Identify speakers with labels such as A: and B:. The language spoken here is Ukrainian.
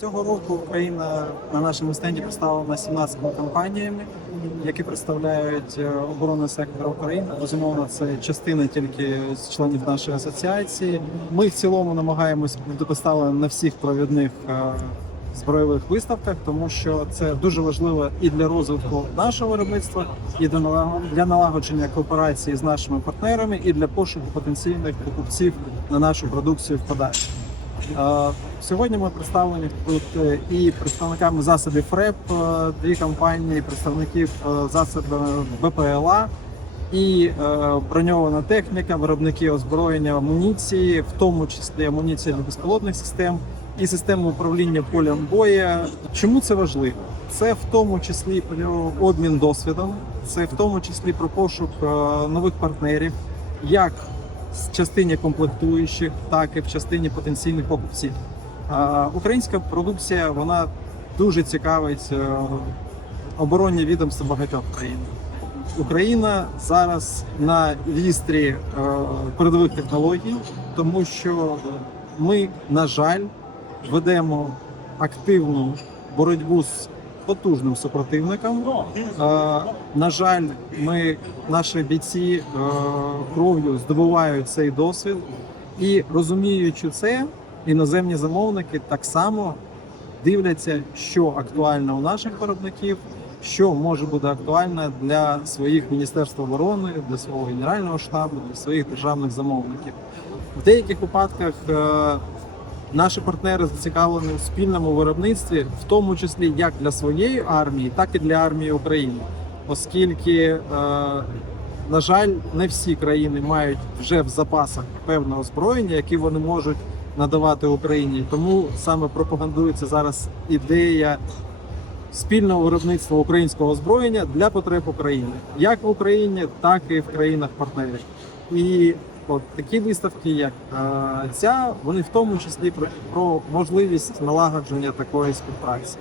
A: Цього року Україна на нашому стенді представлена 17 компаніями, які представляють е, оборонний сектор України. Безумовно, це частина тільки з членів нашої асоціації. Ми в цілому намагаємось бути представлені на всіх провідних е, збройових виставках, тому що це дуже важливо і для розвитку нашого виробництва, і для налаго- налагодження кооперації з нашими партнерами, і для пошуку потенційних покупців на нашу продукцію в подальшому. Сьогодні ми представлені тут е, і представниками засобів ФРЕП, е, дві компанії, представників е, засобів БПЛА і броньована техніка, виробники озброєння амуніції, в тому числі амуніції для безпілотних систем і системи управління полем боя. Чому це важливо? Це в тому числі про обмін досвідом, це в тому числі про пошук е, нових партнерів, як в частині комплектуючих, так і в частині потенційних покупців. Українська продукція вона дуже цікавить е, оборонні відомства багатьох країн. Україна зараз на вістрі е, передових технологій, тому що ми, на жаль, ведемо активну боротьбу з потужним супротивником. Е, на жаль, ми, наші бійці е, кров'ю здобувають цей досвід і розуміючи це, іноземні замовники так само дивляться, що актуально у наших виробників, що може бути актуально для своїх міністерств оборони, для свого генерального штабу, для своїх державних замовників. В деяких випадках е, наші партнери зацікавлені у спільному виробництві, в тому числі як для своєї армії, так і для армії України, оскільки, е, на жаль, не всі країни мають вже в запасах певне озброєння, яке вони можуть надавати Україні. Тому саме пропагандується зараз ідея спільного виробництва українського озброєння для потреб України, як в Україні, так і в країнах-партнерів. І от такі виставки, як е, ця, вони в тому числі про, про можливість налагодження такої співпраці.